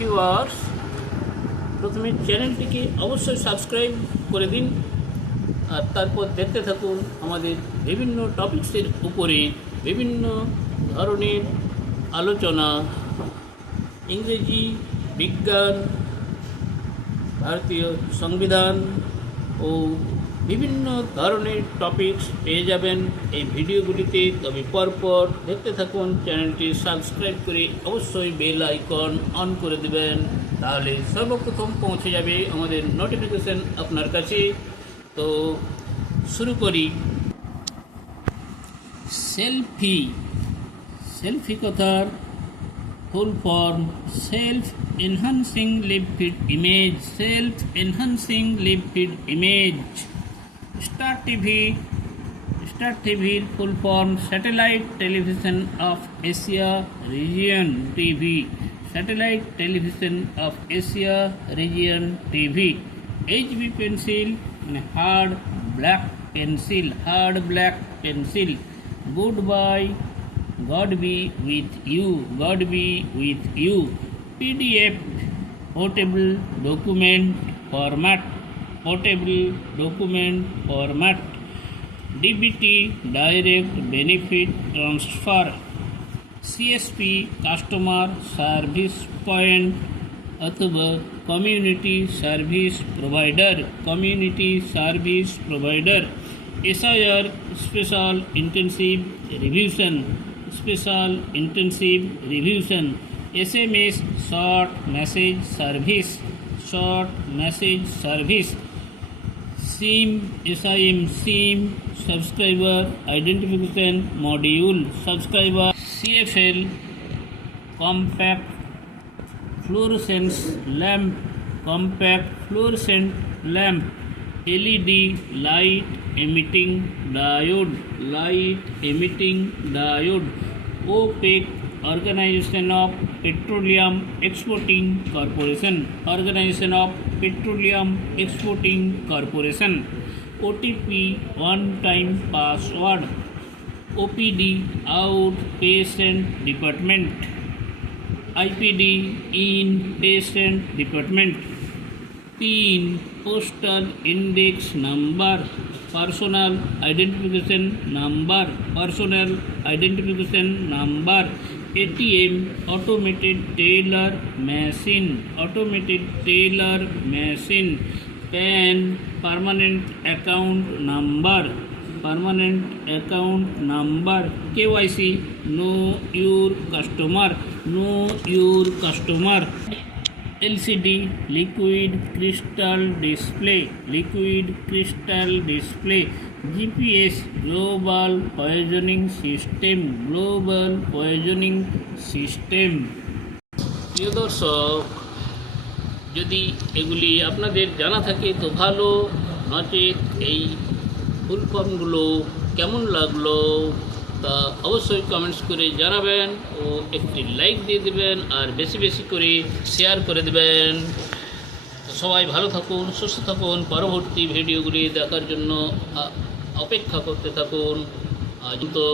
Viewers, প্রথমে চ্যানেলটিকে অবশ্যই সাবস্ক্রাইব করে দিন আর তারপর দেখতে থাকুন আমাদের বিভিন্ন টপিকসের উপরে বিভিন্ন ধরনের আলোচনা। ইংরেজি, বিজ্ঞান, ভারতীয় সংবিধান ও বিভিন্ন ধরনের টপিকস পেয়ে যাবেন এই ভিডিওগুলিতে। তবে পরপর দেখতে থাকুন, চ্যানেলটি সাবস্ক্রাইব করে অবশ্যই বেল আইকন অন করে দেবেন, তাহলে সর্বপ্রথম পৌঁছে যাবে আমাদের নোটিফিকেশন আপনার কাছে। তো শুরু করি। সেলফি কথার full form self enhancing live feed image. Star টিভির full form satellite television of Asia region TV. HB pencil মানে hard black pencil. Good bye, God be with you. PDF portable document format. DBT direct benefit transfer. CSP customer service point अथवा community service provider. SIR special intensive revision. SMS short message service. SIM subscriber identification module. CFL compact fluorescent lamp. LED light emitting diode. OPEC Organization of Petroleum Exporting Corporation. OTP one time password. OPD outpatient department. IPD inpatient department. PIN postal index number. Personal identification number. ATM automated teller machine. PAN permanent account number. KYC know your customer. LCD liquid crystal display. GPS global positioning system. প্রিয় দর্শক, যদি এগুলি আপনাদের জানা থাকে তো ভালো, নচেত এই ফুল ফর্মগুলো কেমন লাগলো তা অবশ্যই কমেন্টস করে জানাবেন ও একটি লাইক দিয়ে দেবেন আর বেশি বেশি করে শেয়ার করে দেবেন। সবাই ভালো থাকুন, সুস্থ থাকুন। পরবর্তী ভিডিওগুলি দেখার জন্য অপেক্ষা করতে থাকুন। আজ তো